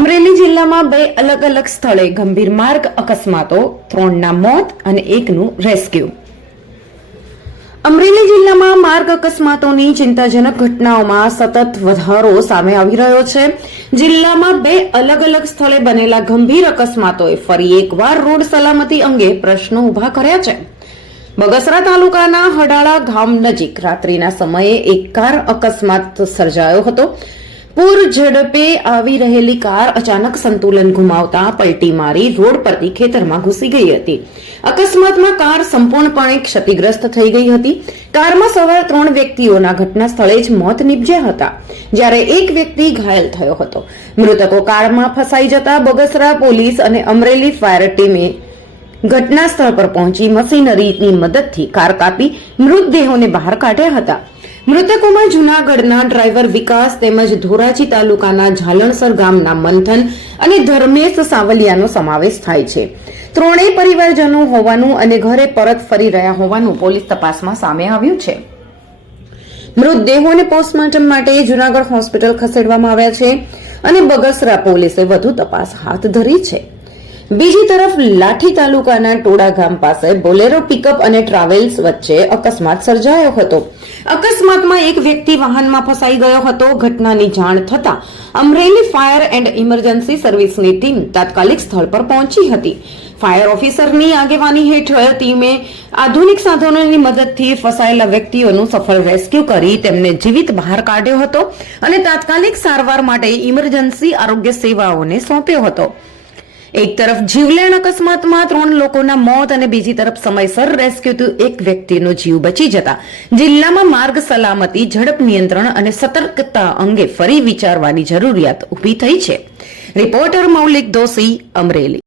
અમરેલી જિલ્લામાં બે અલગ અલગ સ્થળે ગંભીર માર્ગ અકસ્માતો, 3ના મોત અને 1નું રેસ્ક્યુ. અમરેલી જિલ્લામાં માર્ગ અકસ્માતોની ચિંતાજનક ઘટનાઓમાં સતત વધારો સામે આવી રહ્યો છે. જિલ્લામાં બે અલગ અલગ સ્થળે બનેલા ગંભીર અકસ્માતોએ ફરી એકવાર રોડ સલામતી અંગે પ્રશ્નો ઉભા કર્યા છે. બગસરા તાલુકાના હડાળા ગામ નજીક રાત્રિના સમયે એક કાર અકસ્માત સર્જાયો હતો. પૂર ઝડપે આવી રહેલી કાર અચાનક સંતુલન ગુમાવતા પલટી મારી રોડ પરથી ખેતરમાં ઘૂસી ગઈ હતી. અકસ્માતમાં કાર સંપૂર્ણપણે ક્ષતિગ્રસ્ત થઈ ગઈ હતી. કારમાં સવાર 3 વ્યક્તિઓના ઘટના સ્થળે જ મોત નીપજ્યા હતા, જ્યારે એક વ્યક્તિ ઘાયલ થયો હતો. મૃતકો કારમાં ફસાઈ જતા બગસરા પોલીસ અને અમરેલી ફાયર ટીમે ઘટના સ્થળ પર પહોંચી મશીનરીની મદદથી કાર કાપી મૃતદેહોને બહાર કાઢ્યા હતા. મૃતકોમાં જૂનાગઢના ડ્રાઈવર વિકાસ તેમજ ધોરાજી તાલુકાના ઝાલણસર ગામના મંથન અને ધર્મેશ સાવલિયાનો સમાવેશ થાય છે. ત્રણેય પરિવારજનો હોવાનું અને ઘરે પરત ફરી રહ્યા હોવાનું પોલીસ તપાસમાં સામે આવ્યું છે. મૃતદેહોને પોસ્ટમોર્ટમ માટે જૂનાગઢ હોસ્પિટલ ખસેડવામાં આવ્યા છે અને બગસરા પોલીસે વધુ તપાસ હાથ ધરી છે. બીજી તરફ લાઠી તાલુકાના ટોડા ગામ પાસે બોલેરો પિકઅપ અને ટ્રાવેલ્સ વચ્ચે અકસ્માત સર્જાયો હતો. અકસ્માતમાં એક વ્યક્તિ વાહનમાં ફસાઈ ગયો હતો. ઘટનાની જાણ થતા અમરેલી ફાયર એન્ડ ઇમરજન્સી સર્વિસની ટીમ તાત્કાલિક સ્થળ પર પહોંચી હતી. ફાયર ઓફિસરની આગેવાની હેઠળ ટીમે આધુનિક સાધનોની મદદથી ફસાયેલા વ્યક્તિઓનું સફળ રેસ્ક્યુ કરી તેમને જીવિત બહાર કાઢ્યો હતો અને તાત્કાલિક સારવાર માટે ઇમરજન્સી આરોગ્ય સેવાઓને સોંપ્યો હતો. એક તરફ જીવલેણ અકસ્માતમાં 3 લોકોના મોત અને બીજી તરફ સમયસર રેસ્ક્યુ એક વ્યક્તિનો જીવ બચી જતા જિલ્લામાં માર્ગ સલામતી, ઝડપ નિયંત્રણ અને સતર્કતા અંગે ફરી વિચારવાની જરૂરિયાત ઊભી થઈ છે. રિપોર્ટર મૌલિક દોશી, અમરેલી.